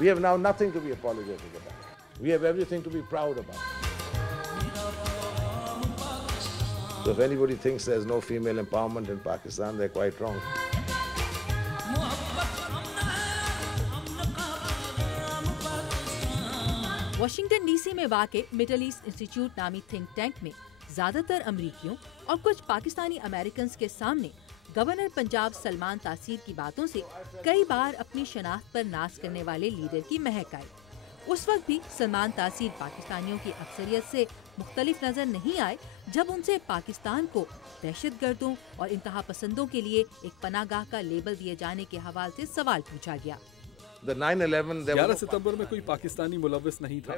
We have now nothing to be apologetic about. We have everything to be proud about. So if anybody thinks there's no female empowerment in Pakistan, they're quite wrong. Washington DC में वाक़े middle east institute नामी think tank में ज़्यादातर अमरीकियों और कुछ Pakistani Americans के सामने governor Punjab Salman तासीर की बातों से कई बार अपनी शनाख्त पर नाज करने वाले लीडर की महक आई। उस वक्त भी सलमान तासीर पाकिस्तानियों की अक्सरियत से मुख्तलिफ नजर नहीं आए जब उनसे पाकिस्तान को दहशतगर्दों और इंतहा पसंदों के लिए एक पनागाह का लेबल दिए जाने के हवाले से सवाल पूछा गया। 11 सितंबर में कोई पाकिस्तानी मुलव्विस नहीं था।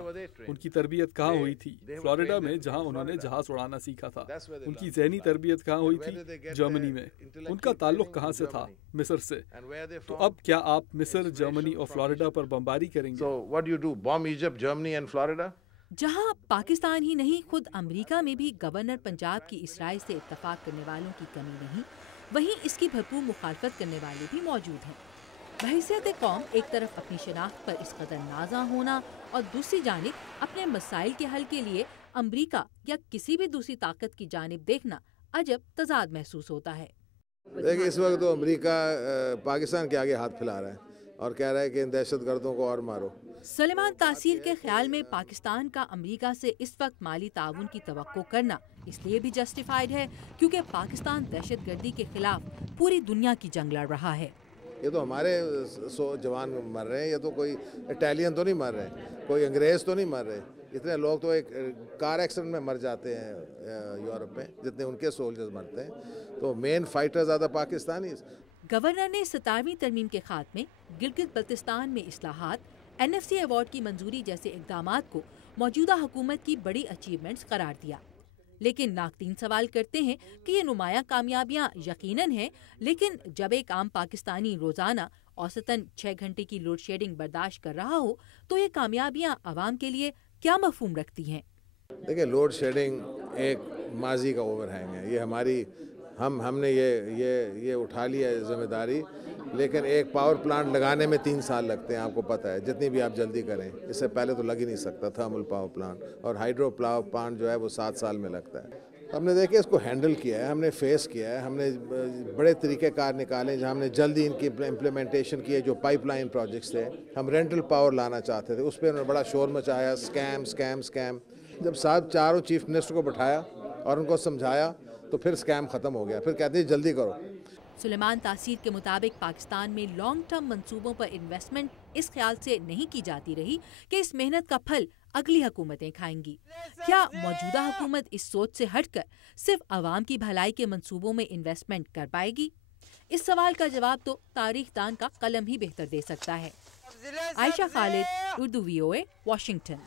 उनकी तरबियत कहाँ हुई थी? फ्लोरिडा में, जहाँ उन्होंने जहाज उड़ाना सीखा था। उनकी ज़हनी तरबियत कहाँ हुई थी? जर्मनी में। उनका ताल्लुक कहाँ से था? मिस्र से। तो अब क्या आप मिस्र, जर्मनी और फ्लोरिडा पर बमबारी करेंगे? So what do you do? Bomb Egypt, Germany and Florida? जहां पाकिस्तान ही नहीं, खुद अमेरिका में भी गवर्नर पंजाब की इस राय से इत्तफाक करने वालों की कमी नहीं, वहीं इसकी भरपूर मुखालफत करने वाले भी मौजूद हैं। बहैसियत कौम एक तरफ अपनी शनाख्त पर इस कदर नाज़ा होना और दूसरी जानिब अपने मसाइल के हल के लिए अमेरिका या किसी भी दूसरी ताकत की जानिब देखना अजब तजाद महसूस होता है। देखिए, इस वक्त तो अमेरिका पाकिस्तान के आगे हाथ फैला रहा है और कह रहा है कि इन दहशतगर्दों को और मारो। सलेमान तासीर के ख्याल में पाकिस्तान का अमेरिका से इस वक्त माली ताउन की तवक्को करना इसलिए भी जस्टिफाइड है क्योंकि पाकिस्तान दहशतगर्दी के खिलाफ पूरी दुनिया की जंग लड़ रहा है। ये तो हमारे जवान मर रहे हैं, ये तो कोई इटालियन तो नहीं मर रहे, कोई अंग्रेज़ तो नहीं मर रहे। इतने लोग तो एक कार एक्सीडेंट में मर जाते हैं यूरोप में जितने उनके सोल्जर्स मरते हैं। तो मेन फाइटर ज़्यादा पाकिस्तानी। गवर्नर ने 17वीं तरमीम के खात्मे, गिलगित बल्तिस्तान में इस्लाहात, NFC अवार्ड की मंजूरी जैसे इक़दामात को मौजूदा हुकूमत की बड़ी अचीवमेंट्स करार दिया। लेकिन नाक़दीन सवाल करते हैं कि ये नुमायां कामयाबियां यकीनन हैं, लेकिन जब एक आम पाकिस्तानी रोज़ाना औसतन 6 घंटे की लोड शेडिंग बर्दाश्त कर रहा हो तो ये कामयाबियां आवाम के लिए क्या मफहूम रखती हैं? देखिए, लोड शेडिंग एक माजी का ओवरहैंग है। ये हमारी हमने ये उठा लिया है जिम्मेदारी, लेकिन एक पावर प्लांट लगाने में 3 साल लगते हैं, आपको पता है। जितनी भी आप जल्दी करें, इससे पहले तो लग ही नहीं सकता थर्मल पावर प्लांट, और हाइड्रो पावर प्लांट जो है वो 7 साल में लगता है। हमने देखिए इसको हैंडल किया है, हमने फेस किया है, हमने बड़े तरीक़ेकार निकाले जहाँ हमने जल्दी इनकी इम्प्लीमेंटेशन की है। जो पाइपलाइन प्रोजेक्ट्स थे, हम रेंटल पावर लाना चाहते थे, उस पर उन्होंने बड़ा शोर मचाया, स्कैम स्कैम स्कैम। जब साहब चारों चीफ मिनिस्टर को बैठाया और उनको समझाया तो फिर स्कैम ख़त्म हो गया। फिर कहते हैं जल्दी करो। सुलेमान तासीर के मुताबिक पाकिस्तान में लॉन्ग टर्म मंसूबों पर इन्वेस्टमेंट इस ख्याल से नहीं की जाती रही कि इस मेहनत का फल अगली हुकूमतें खाएंगी। क्या मौजूदा हुकूमत इस सोच से हटकर सिर्फ आवाम की भलाई के मंसूबों में इन्वेस्टमेंट कर पाएगी? इस सवाल का जवाब तो तारीखदान का कलम ही बेहतर दे सकता है। Ayesha Khalid, Urdu VOA, Washington.